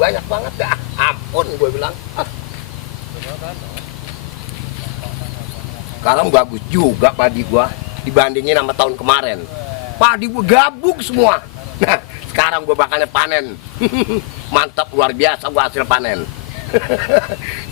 banyak banget ya. Ampun gue bilang. Sekarang bagus juga padi gua dibandingin sama tahun kemarin. Padi gua gabung semua. Nah, sekarang gua bakalnya panen. Mantap, luar biasa gua hasil panen.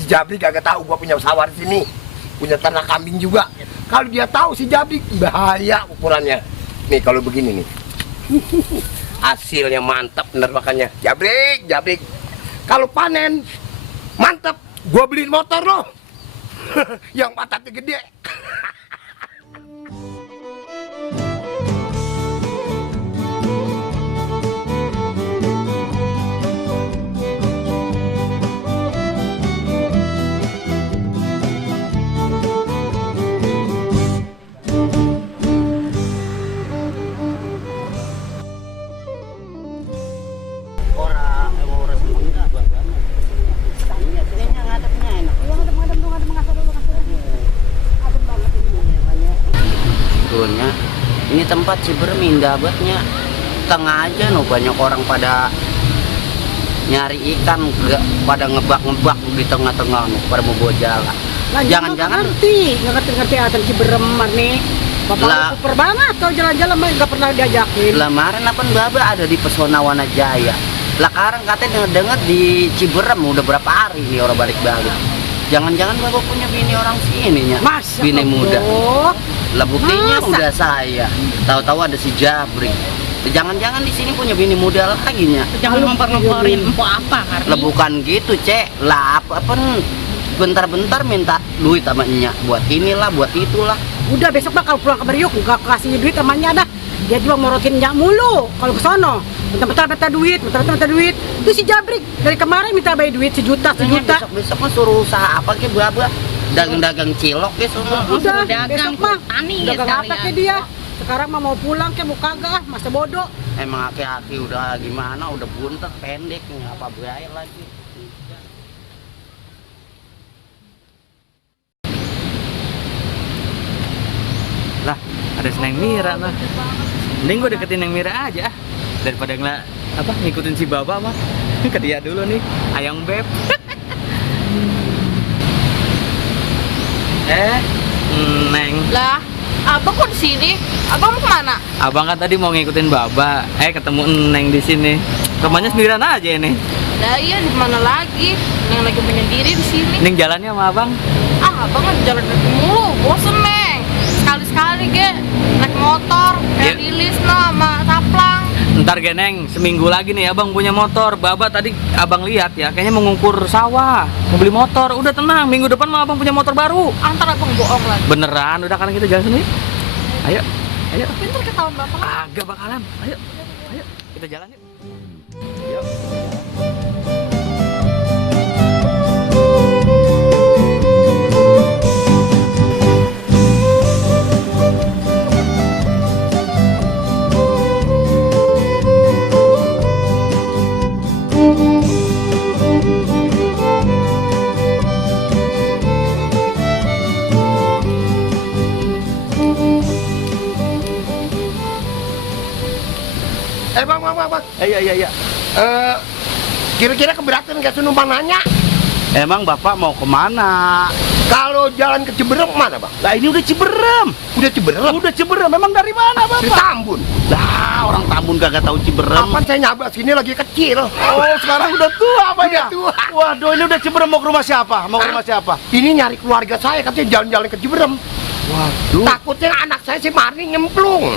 Si Jabri kagak tahu gua punya sawah di sini. Punya ternak kambing juga. Kalau dia tahu si Jabri bahaya ukurannya. Nih kalau begini nih. Hasilnya mantap bener makanya. Jabrik. Kalau panen mantap, gua beliin motor loh. Yang pantatnya gede. Ini tempat Ciberem indah bangetnya. Tengah aja no, banyak orang pada nyari ikan, pada ngebak di tengah-tengah no, pada mau bawa jalan. Jangan-jangan nggak ngerti akan Ciberem nih. Bapak super banget kalau jalan-jalan nggak pernah diajakin. Lamaran apa Baba ada di Pesona Wanajaya. Lah sekarang katanya denger di Ciberem udah berapa hari nih orang balik-balik. Jangan-jangan Bapak punya bini orang sininya. Bini muda. Lah buktinya udah saya. Tahu-tahu ada si Jabri. Jangan-jangan di sini punya bini muda lagi nya. Jangan ngompor-ngomporin empok apa karena. Lah bukan gitu, Cek. Lah apa bentar-bentar minta duit sama Nya buat inilah, buat itulah. Udah besok bakal pulang ke Beriuk enggak kasih duit sama Nya dah. Dia juga morotin Nya mulu kalau ke sono. Bentar-bentar minta duit. Itu si Jabrik dari kemarin minta bayar duit sejuta. Besok mah suruh usaha apa ke Baba? Dagang cilok ya semua. Udah dagang besok mah tani dagang apa ke dia? Sekarang mah mau pulang ke mau kagak masa bodoh. Emang aki-aki udah gimana, udah buntet pendek apa bayar lagi. Lah, ada si Neng Mira lah. Mending gue deketin Neng Mira aja daripada ngikutin si Baba mah. Ke dia dulu nih, Ayang Beb. Neng. Lah, abang kok di sini? Abang mau kemana? Abang kan tadi mau ngikutin Baba. Ketemu Neng di sini. Rumahnya sendirian aja ini. Lah iya, di mana lagi? Neng lagi menyendiri di sini. Neng jalannya sama Abang. Abang kan jalan kaki mulu, bosen Neng. Sekali-sekali naik motor, kayak rilis sama saplang. Ntar geneng, seminggu lagi nih Abang punya motor. Baba tadi Abang lihat ya, kayaknya mau ngukur sawah, mau beli motor. Udah tenang, minggu depan mah Abang punya motor baru. Antar Abang bohong lagi. Beneran, udah kan kita jalan sendiri. Ayo. Tapi ntar ketahuan Bapak. Agak bakalan. Ayo, kita jalan yuk. Yuk. Bang. Iya. Kira-kira keberatan gak sih numpang nanya? Emang Bapak mau kemana? Kalau jalan ke Ciberem mana, Bang? Lah ini udah Ciberem. Udah Ciberem. Memang dari mana Bapak? Di Tambun. Lah orang Tambun kagak tahu Ciberem. Kapan saya nyabak sini lagi kecil. Oh sekarang udah tua Pak ya? Udah tua. Waduh ini udah Ciberem mau ke rumah siapa? Ini nyari keluarga saya, katanya jalan-jalan ke Ciberem. Waduh. Takutnya anak saya si Marni nyemplung.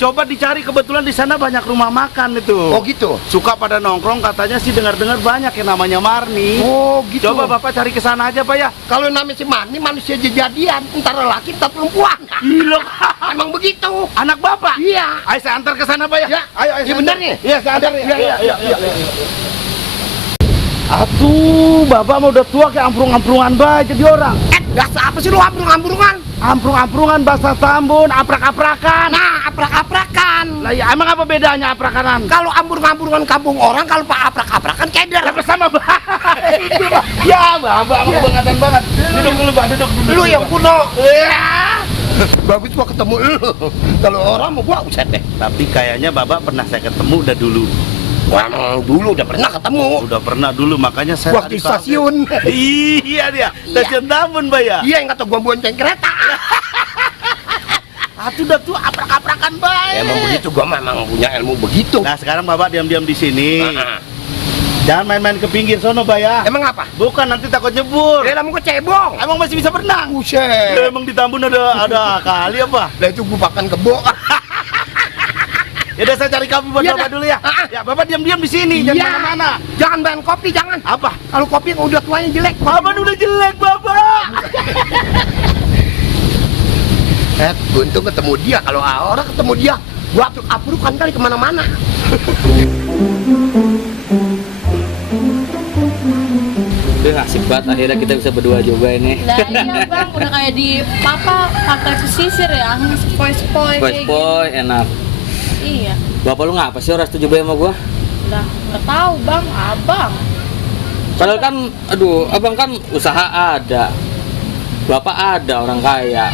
Coba dicari, kebetulan di sana banyak rumah makan itu. Oh gitu. Suka pada nongkrong, katanya sih dengar-dengar banyak yang namanya Marni. Oh gitu. Coba Bapak cari ke sana aja Pak ya. Kalau namanya si Marni manusia jadian, entar laki entar perempuan. Gila. Emang begitu. Anak Bapak? Iya. Ayo saya antar ke sana Pak ya. Ayo. Iya bener nih. Iya saya antar. Iya. Aduh, Bapak mah udah tua kayak amprung-amprungan baik jadi orang. Gak apa sih lu amprung-amprungan? Amprung-amprungan bahasa Tambun, aprak-aprakan. Nah, aprak-aprakan. Lah ya emang apa bedanya aprakanan? Kalau amprung-amprungan kampung orang, kalau pak aprak-aprakan keder. Lah sama itu Pak. Ya, Bapak kebangetan banget. Duduk dulu Pak, duduk. Lu yang kuno. Bagus gua ketemu lu. Kalau orang mau gua uset deh. Tapi kayaknya Bapak pernah saya ketemu udah dulu. Wah, emang dulu udah pernah ketemu. Udah pernah dulu, makanya saya Waktu di tadi kaget. stasiun. Iya dia, stasiun Tambun, Bay ya. Iya, yang kata gua bonceng kereta. Atuh udah tuh aprak-aprakan, Bay. Emang begitu, gua memang punya ilmu begitu. Nah, sekarang Bapak diam-diam di sini. Nah, Jangan main-main ke pinggir sono, Bay ya. emang apa? Bukan, nanti takut nyebur. Lama gua cebong. Emang masih bisa berenang? Buset. Emang di Tambun ada kali apa? Lah itu gua makan kebo. Ya udah saya cari kopi buat Iya Bapak dah. dulu ya. Ya, Bapak diam-diam di sini, Iya. jangan mana-mana. Jangan main kopi, jangan. Apa? Kalau kopi yang udah tuanya jelek. Bapak udah jelek, Bapak. Untung ketemu dia. Kalau orang ketemu dia, gua aprukan kali kemana-mana. Udah asik banget, akhirnya kita bisa berdua juga ini. Lah iya bang, udah kayak di papa pantai pesisir ya, sepoi-sepoi kayak gitu. Boy, enak. Iya, Bapak lu ngapa sih orang setuju sama gua? udah nggak tahu bang, abang. Padahal kan, aduh, abang kan usaha ada, bapak ada, orang kaya.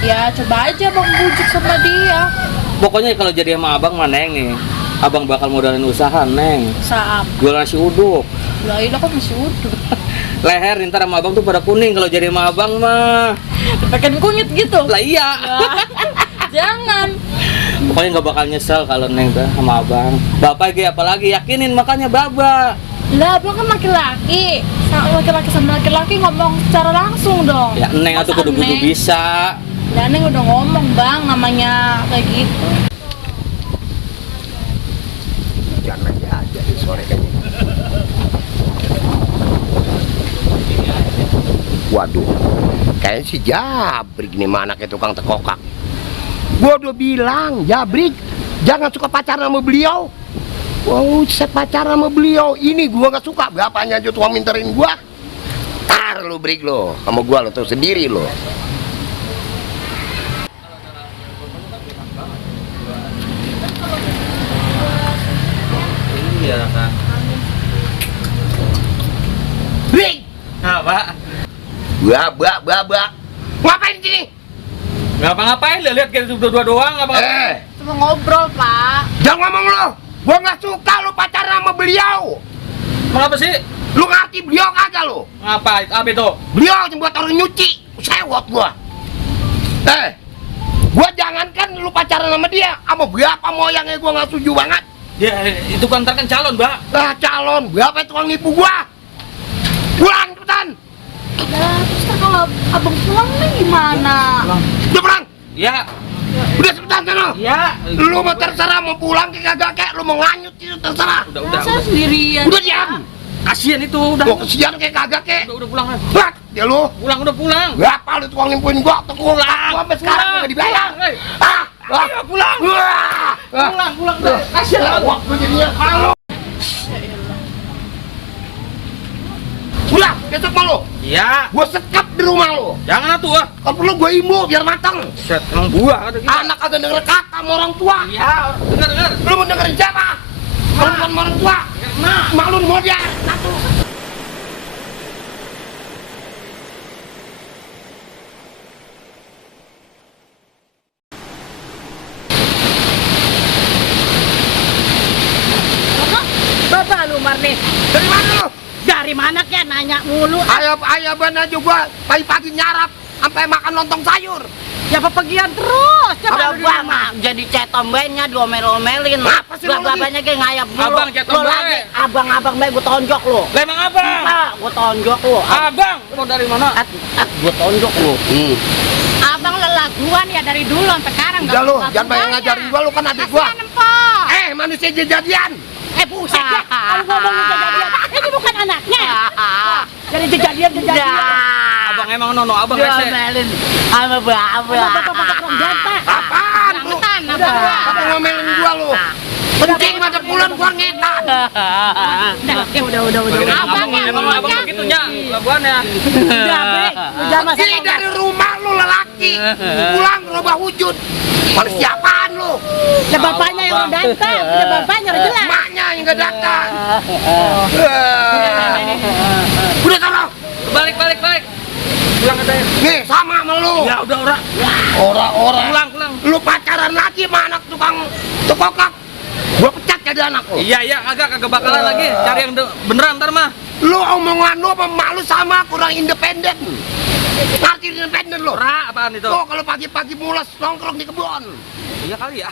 Ya coba aja bang bujuk sama dia. Pokoknya kalau jadi sama abang mah Neng nih, abang bakal modalin usaha Neng. Saat, Jual nasi uduk. lah ini kan masih utuh. Leher ntar sama abang tuh pada kuning kalau jadi sama abang mah. Pengen kunyit gitu. Lah iya. Lah, jangan. Pokoknya nggak bakal nyesel kalau Neng tuh sama abang. Bapak ge apalagi yakinin makanya Baba. Lah abang kan laki-laki. Laki-laki sama laki-laki ngomong secara langsung dong. Ya Neng Masa atuh kudu-kudu Neng? bisa. Lah Neng udah ngomong bang, namanya kayak gitu. Jangan aja di sore kayaknya. Waduh, kayaknya si Jabrik nih mah anaknya tukang tekokak. Gua udah bilang, Jabrik, jangan suka pacaran sama beliau. Wow, saya pacaran sama beliau. Ini gua gak suka. Bapaknya aja tuang minterin gua. Tar lu Brik lo, sama gua lo tuh sendiri lo. Iya kak. Brik, Apa? Ba. Ngapain di sini? Ngapa-ngapain? Lihat kita berdua doang. Ngapa-ngapain? Cuma ngobrol pak. Jangan ngomong lo. Gua gak suka lo pacaran sama beliau. Mengapa sih? Lu ngerti beliau kagak lo? Ngapa? Apa itu? Beliau yang buat orang nyuci, sewot gua. Gua jangankan lu pacaran sama dia, sama berapa moyangnya gua nggak setuju banget. Ya itu kan ntar kan calon, Mbak. Nah calon, berapa tukang nipu gua? Pulang cepetan. Lah terus ntar kalau abang pulang nih gimana? Udah pulang, Ya. udah cepetan sana. Ya. Lu mau terserah mau pulang ke kagak kek, lu mau nganyut itu terserah. Udah. Saya sendirian. Udah diam. Kasian itu udah. Gua kesian kayak kagak kek. Udah pulang. Bak, dia lu. Udah pulang. Berapa lu tukang nipuin gua? Tukang gua sampai sekarang Pulang. nggak dibayar. Pulang, Ayo pulang. Pulang. Kasian lah. Waktu jadinya halo. Pulang, besok malu. Ya. Gua sekap di rumah lo. Jangan atuh ah. Kalau perlu gua imbu biar matang. Set, emang buah kata kita. Anak kagak denger kata sama orang tua. Ya, dengar. Lu mau dengerin siapa? Kalau bukan sama orang tua. Nah. Maklun mau dia. Satu. Bapak lu Marni, Dari mana lu? dari mana kek nanya mulu? Ayah aja gua pagi-pagi nyarap sampai makan lontong sayur. Ya pepergian terus. Coba Udah lu di gua rumah. mah jadi cetombennya diomel-omelin. Apa sih lu Babanya kayak ngayap mulu. Abang cetombe. Lu lagi abang-abang bae gua tonjok lu. Lah emang apa? Gua tonjok lu. Abang, mau dari mana? Gua tonjok lu. Abang lelaguan ya dari dulu sampai sekarang. Udah lu, jangan banyak ngajarin gua, lu kan adik gua. Empok. Manusia jejadian. Buset ya. Kalau ngomong kejadian, ini bukan anaknya. Jadi kejadian. Abang emang nono, abang rese. Diomelin sama Emang bapak bapak. pakai kerong jantan. Apaan lu? Jantan Udah, apa? kamu ngomelin gua lu. Penting mata pulang gua ngetan. Udah. Abang begitunya, labuannya. Udah, Bre. Udah masa Ini dari rumah lu lelaki. Pulang rubah wujud. Manusia apaan lu? Ya bapaknya yang udah datang, ya bapaknya udah jelas. Emaknya yang gak datang. Udah sana. Balik. Pulang katanya. Nih sama sama lu. Ya udah orang. Orang-orang. Pulang. Lu pacaran lagi sama anak tukang tekokak. Gua pecat jadi anak lo. Iya, kagak bakalan lagi. Cari yang beneran ntar mah. Lu omongan lu sama mak lu sama, kurang independen. Ngerti independen lo? Ora, apaan itu? Oh, kalau pagi-pagi mules nongkrong di kebun. Iya kali ya.